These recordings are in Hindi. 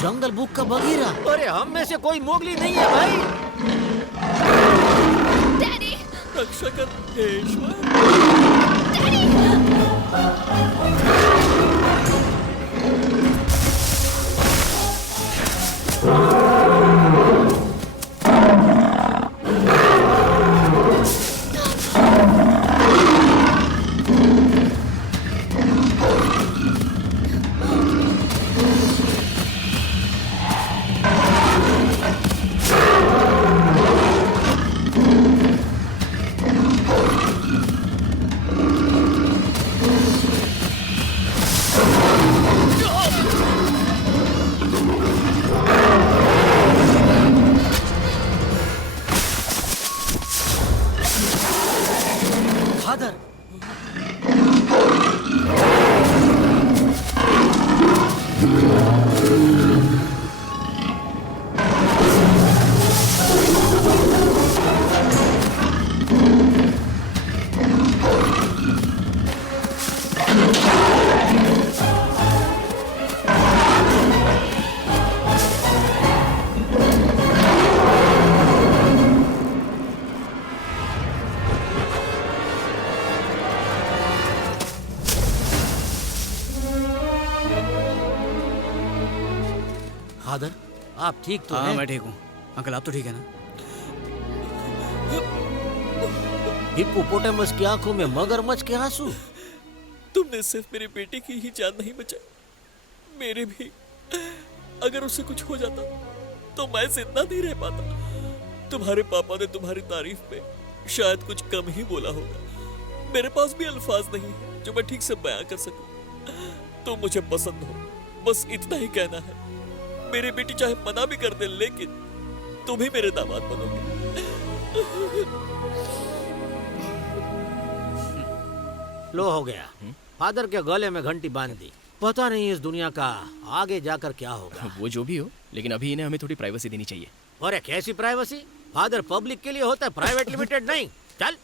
जंगल बुक का बगीरा। अरे हम में से कोई मोगली नहीं है भाई। डैडी, रक्षा कर हे ईश्वर। फादर, फादर आप ठीक तो हाँ हैं? मैं ठीक हूँ। अंकल आप तो ठीक है ना? हिप्पोपोटामस की आंखों में मगरमच्छ के आंसू। तुमने सिर्फ मेरी बेटी की ही जान नहीं बचाई, मेरे भी। अगर उसे कुछ हो जाता तो मैं जिंदा नहीं रह पाता। तुम्हारे पापा ने तुम्हारी तारीफ में शायद कुछ कम ही बोला होगा। मेरे पास भी अल्फाज नहीं है जो मैं ठीक से बयां कर सकूं। तुम मुझे पसंद हो, बस इतना ही कहना है। मेरी बेटी चाहे मना भी कर दे, लेकिन तुम ही मेरे दामाद बनोगे। लो हो गया। फादर के गले में घंटी बांध दी। पता नहीं इस दुनिया का आगे जाकर क्या होगा। वो जो भी हो, लेकिन अभी इन्हें हमें थोड़ी प्राइवेसी देनी चाहिए। अरे कैसी प्राइवेसी? फादर पब्लिक के लिए होता है, प्राइवेट लिमिटेड नहीं। चल।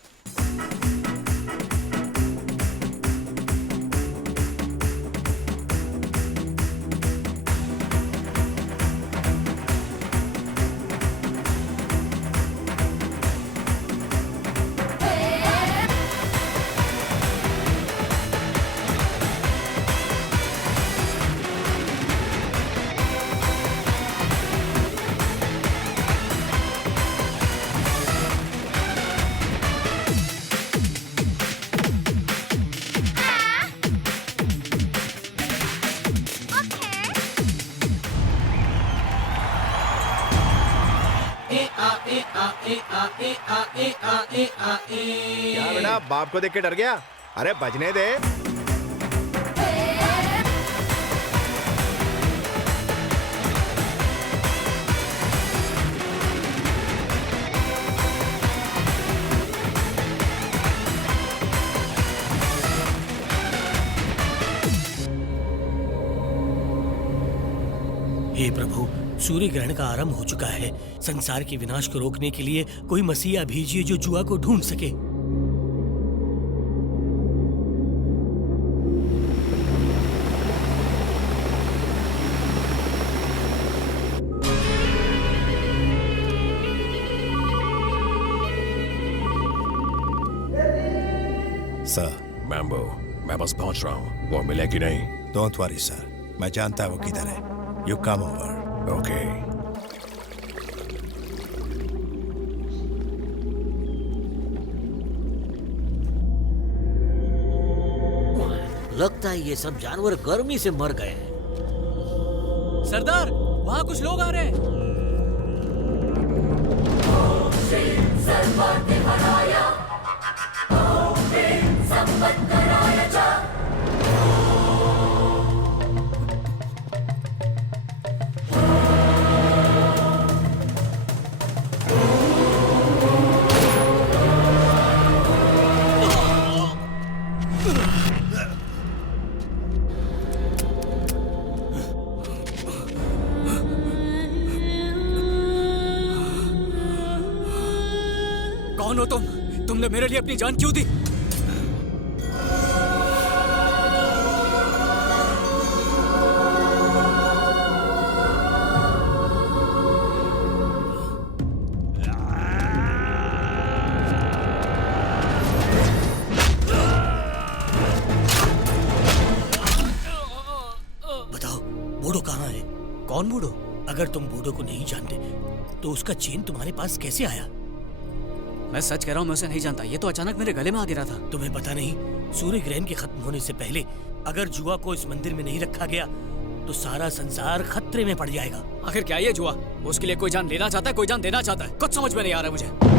क्या बेटा, बाप को देख के डर गया? अरे बजने दे। हे प्रभु, सूर्य ग्रहण का आरंभ हो चुका है। संसार के विनाश को रोकने के लिए कोई मसीहा भेजिए जो जुआ को ढूंढ सके। सर, मैम्बो, मैं बस पहुंच रहा हूँ। वो मिले कि नहीं? डोंट वरी सर, मैं जानता है वो किधर है। You come over. ओके। लगता है ये सब जानवर गर्मी से मर गए हैं। सरदार, वहाँ कुछ लोग आ रहे हैं। कौन हो तुम? तुमने मेरे लिए अपनी जान क्यों दी? बूढ़ो कहाँ है? कौन बूढ़ो? अगर तुम बूढ़ो को नहीं जानते तो उसका चेन तुम्हारे पास कैसे आया? मैं सच कह रहा हूँ, मैं उसे नहीं जानता। ये तो अचानक मेरे गले में आ गिरा था। तुम्हें पता नहीं, सूर्य ग्रहण के खत्म होने से पहले अगर जुआ को इस मंदिर में नहीं रखा गया तो सारा संसार खतरे में पड़ जाएगा। आखिर क्या ये जुआ? उसके लिए कोई जान लेना चाहता है, कोई जान देना चाहता है। कुछ समझ में नहीं आ रहा मुझे।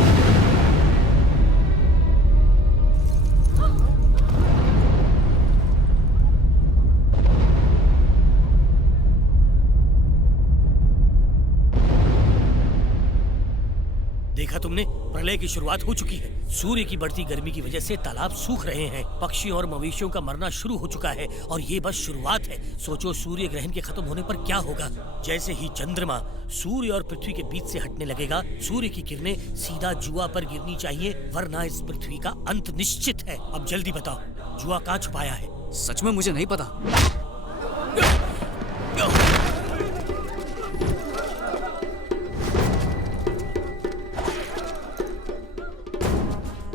देखा तुमने, प्रलय की शुरुआत हो चुकी है। सूर्य की बढ़ती गर्मी की वजह से तालाब सूख रहे हैं, पक्षी और मवेशियों का मरना शुरू हो चुका है और ये बस शुरुआत है। सोचो सूर्य ग्रहण के खत्म होने पर क्या होगा। जैसे ही चंद्रमा सूर्य और पृथ्वी के बीच से हटने लगेगा, सूर्य की किरणें सीधा जुआ पर गिरनी चाहिए, वरना इस पृथ्वी का अंत निश्चित है। अब जल्दी बताओ, जुआ कहाँ छुपाया है? सच में मुझे नहीं पता।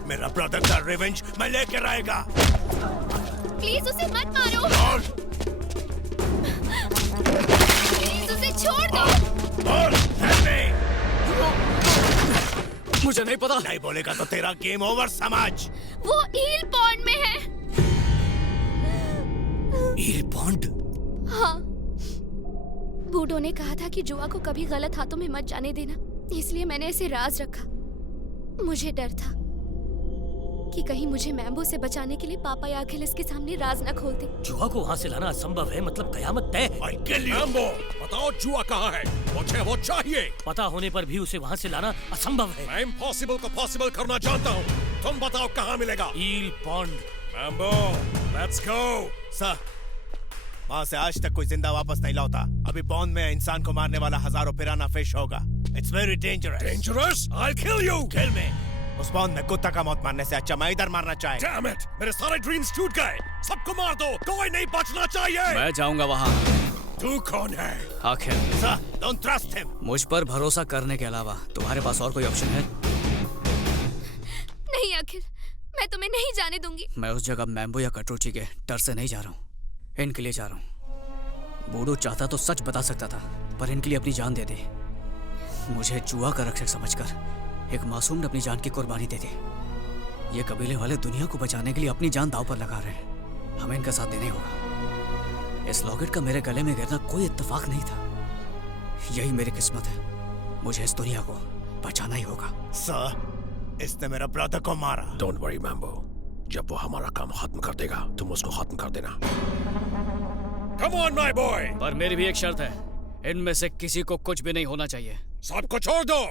मेरा ब्रदर का रिवेंज मैं लेकर आएगा। प्लीज उसे मत मारो। प्लीज उसे छोड़ दो। मुझे नहीं पता। नहीं बोलेगा तो तेरा गेम ओवर समझ। वो ईल पॉन्ड में है। ईल पॉन्ड? हाँ, बूढ़ों ने कहा था कि जुआ को कभी गलत हाथों में मत जाने देना, इसलिए मैंने इसे राज रखा। मुझे डर था कि कहीं मुझे मैम्बो से बचाने के लिए पापा या अखिलेश के सामने राज न खोल दे। जुआ को वहाँ से लाना असंभव है, मतलब कयामत तय है। मैम्बो, बताओ जुआ कहाँ है? मुझे वो चाहिए। पता होने पर भी उसे वहाँ से लाना असंभव है। मैं इम्पॉसिबल को पॉसिबल करना जानता हूँ। तुम बताओ कहाँ मिलेगा? Eel pond. Mambo, let's go. Sir, वहाँ से आज तक कोई जिंदा वापस नहीं लौटा। अभी पॉन्ड में इंसान को मारने वाला हजारों पिराना फिश होगा। It's very dangerous. Dangerous? I'll kill you. किल में उस पॉन्ड में कुत्ता का मौत मारने से अच्छा मैं इधर मारना चाहे। Damn it! मेरे सारे ड्रीम्स टूट गए। सबको मार दो, कोई नहीं बचना चाहिए। मैं जाऊंगा वहाँ। तू कौन है? आखिर सर, डोंट ट्रस्ट हिम। मुझ पर भरोसा करने के अलावा तुम्हारे पास और कोई ऑप्शन है? नहीं आखिर, मैं तुम्हें नहीं जाने दूंगी। मैं उस जगह मैम्बो या कटरुची के डर से नहीं जा रहा हूँ, इनके लिए जा रहा हूँ। बूढ़ो चाहता तो सच बता सकता था, पर इनके लिए अपनी जान दे दे। मुझे जुआ का रक्षक समझकर एक मासूम ने अपनी जान की कुर्बानी दे दी। ये कबीले वाले दुनिया को बचाने के लिए अपनी जान दांव पर लगा रहे हैं। हमें इनका साथ देने होगा। इस लॉकेट का मेरे गले में गिरना कोई इत्तेफाक नहीं था, यही मेरी किस्मत है। मुझे इस दुनिया को बचाना ही होगा। सर, इसने मेरा ब्रदर को मारा। Don't worry, Mambo. जब वो हमारा काम खत्म कर देगा, तुम उसको खत्म कर देना। Come on, my boy! पर मेरी भी एक शर्त है, इनमें से किसी को कुछ भी नहीं होना चाहिए। सबको छोड़ दो।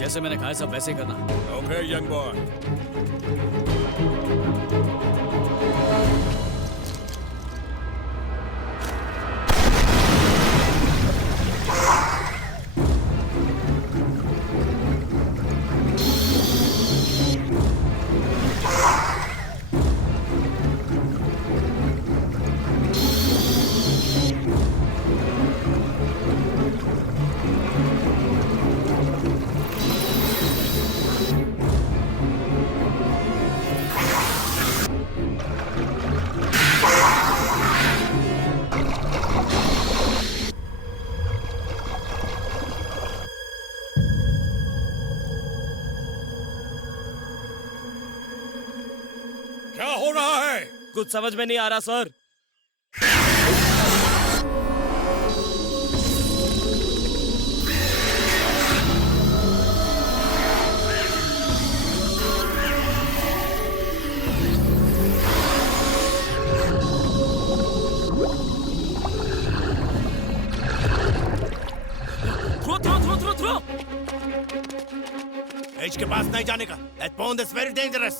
जैसे मैंने कहा सब वैसे ही करना। Okay, young boy. क्या हो रहा है? कुछ समझ में नहीं आ रहा सर। उसके पास नहीं जाने का। That bond is very dangerous.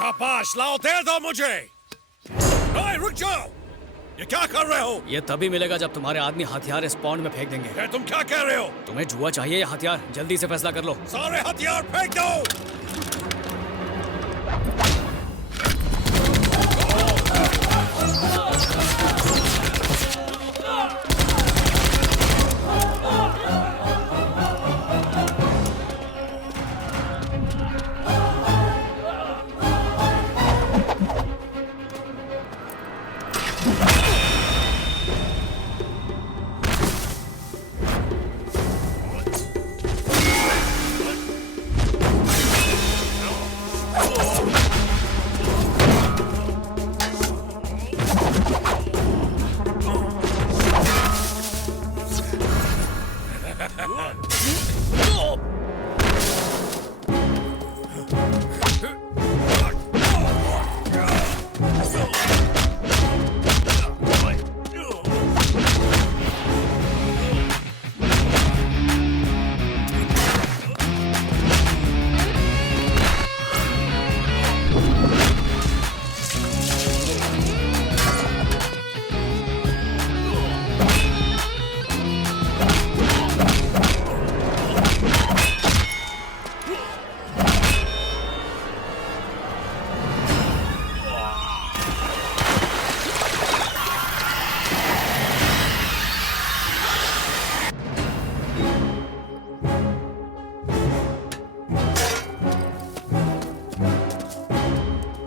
शाबाश, लाओ दे दो मुझे। ओए, रुक जाओ, ये क्या कर रहे हो? ये तभी मिलेगा जब तुम्हारे आदमी हथियार इस पॉन्ड में फेंक देंगे। ये तुम क्या कह रहे हो? तुम्हें जुआ चाहिए या हथियार? जल्दी से फैसला कर लो। सारे हथियार फेंक दो।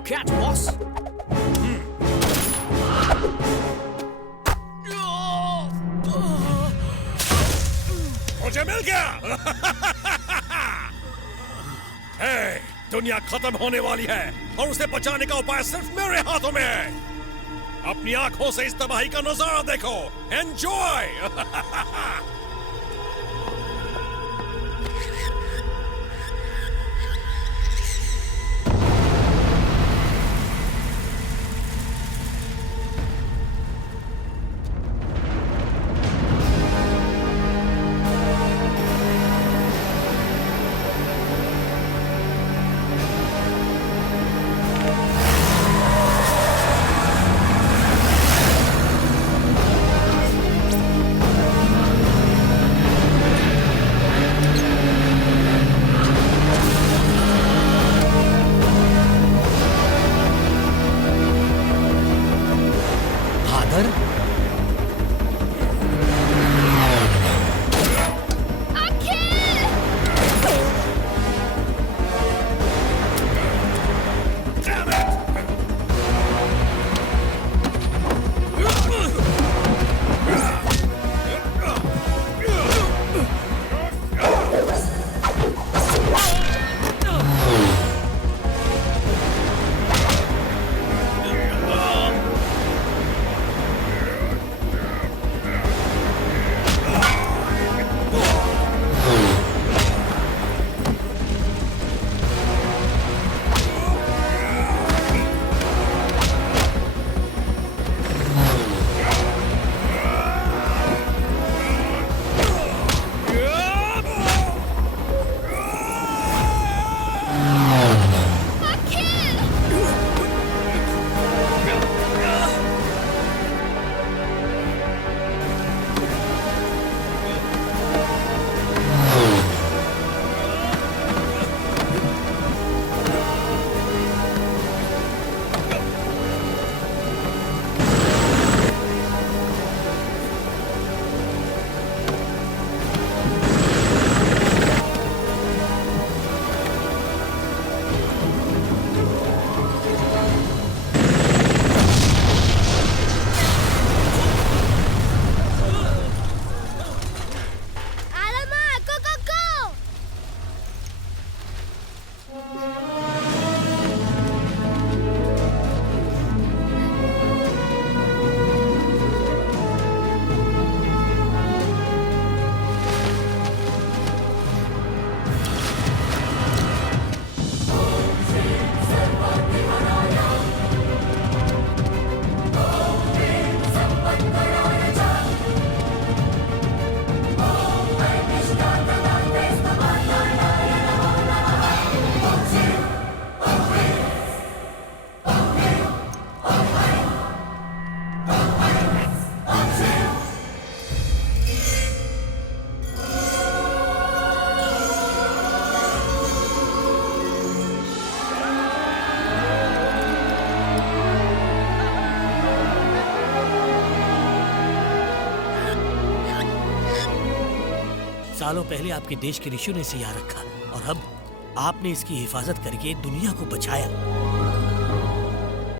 Catch, boss. मुझे मिल गया। हे, दुनिया खत्म होने वाली है और उसे बचाने का उपाय सिर्फ मेरे हाथों में है। अपनी आंखों से इस तबाही का नजारा देखो। एंजॉय। सालों पहले आपके देश के ऋषियों ने इसे यहाँ रखा और अब आपने इसकी हिफाजत करके दुनिया को बचाया।